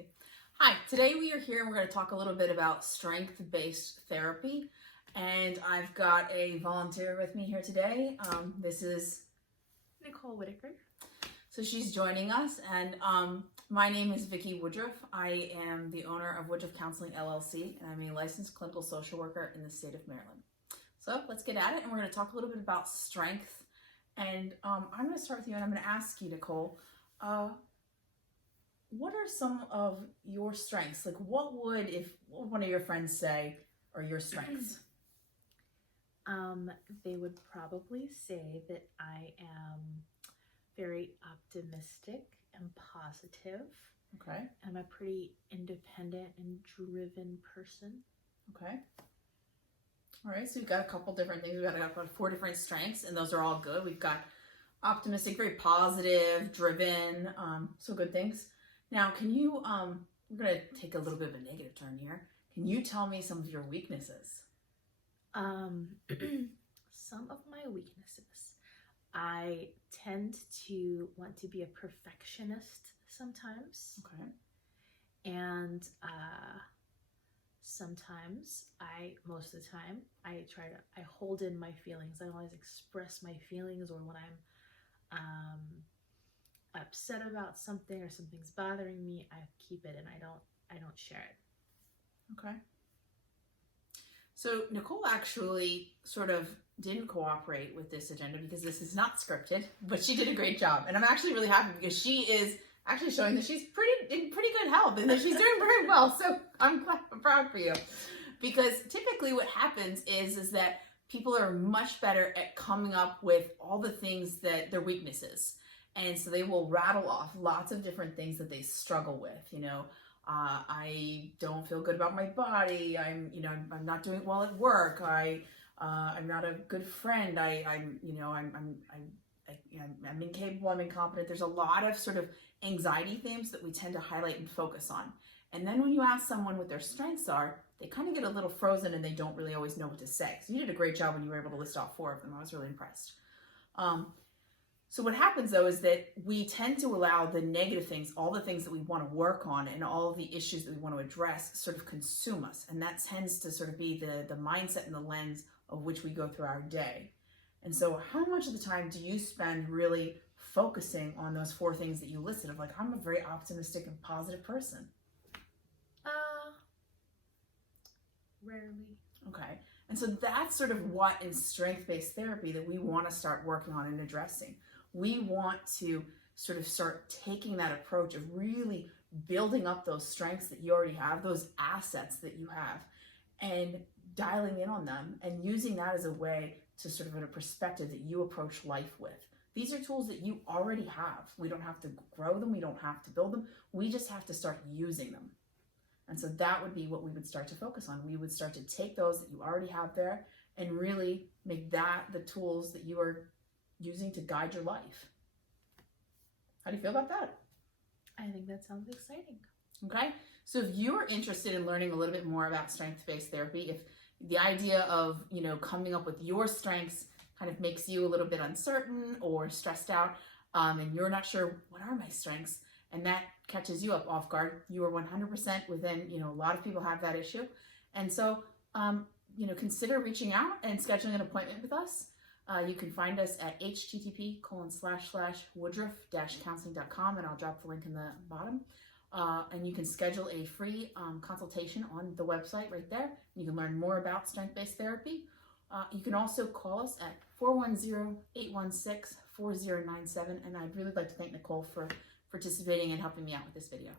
Okay. Hi, today we are here and we're going to talk a little bit about strength-based therapy. And I've got a volunteer with me here today. This is Nicole Whitaker. So she's joining us, and my name is Vicki Woodruff. I am the owner of Woodruff Counseling LLC, and I'm a licensed clinical social worker in the state of Maryland. So let's get at it, and we're going to talk a little bit about strength. And I'm going to start with you, and I'm going to ask you, Nicole, what are some of your strengths? Like, what would one of your friends say are your strengths? They would probably say that I am very optimistic and positive. Okay. I'm a pretty independent and driven person. Okay. All right, so we've got a couple different things. We've got about 4 different strengths, and those are all good. We've got optimistic, very positive, driven, so good things. Now, can you, we're going to take a little bit of a negative turn here. Can you tell me some of your weaknesses? Some of my weaknesses. I tend to want to be a perfectionist sometimes. Okay. And sometimes, most of the time, I hold in my feelings. I don't always express my feelings, or when I'm upset about something or something's bothering me, I keep it and I don't share it. Okay. So Nicole actually sort of didn't cooperate with this agenda because this is not scripted, but she did a great job. And I'm actually really happy because she is actually showing that she's in pretty good health and that she's doing very well. So I'm proud for you. Because typically what happens is that people are much better at coming up with all the things that their weaknesses. And so they will rattle off lots of different things that they struggle with. You know, I don't feel good about my body. I'm not doing well at work. I'm not a good friend. I'm incapable. I'm incompetent. There's a lot of sort of anxiety themes that we tend to highlight and focus on. And then when you ask someone what their strengths are, they kind of get a little frozen and they don't really always know what to say. So you did a great job when you were able to list off 4 of them. I was really impressed. So what happens though is that we tend to allow the negative things, all the things that we want to work on and all of the issues that we want to address sort of consume us. And that tends to sort of be the mindset and the lens of which we go through our day. And so how much of the time do you spend really focusing on those 4 things that you listed of like, I'm a very optimistic and positive person? Rarely. Okay. And so that's sort of what in strength-based therapy that we want to start working on and addressing. We want to sort of start taking that approach of really building up those strengths that you already have, those assets that you have, and dialing in on them and using that as a way to sort of in a perspective that you approach life with. These are tools that you already have. We don't have to grow them. We don't have to build them. We just have to start using them. And so that would be what we would start to focus on. We would start to take those that you already have there and really make that the tools that you are using to guide your life. How do you feel about that? I think that sounds exciting. Okay. So if you are interested in learning a little bit more about strength-based therapy, if the idea of, coming up with your strengths kind of makes you a little bit uncertain or stressed out, and you're not sure what are my strengths, and that catches you up off guard, you are 100% within, a lot of people have that issue. And so, consider reaching out and scheduling an appointment with us. You can find us at http://woodruff-counseling.com, and I'll drop the link in the bottom. And you can schedule a free consultation on the website right there. You can learn more about strength-based therapy. You can also call us at 410-816-4097. And I'd really like to thank Nicole for participating and helping me out with this video.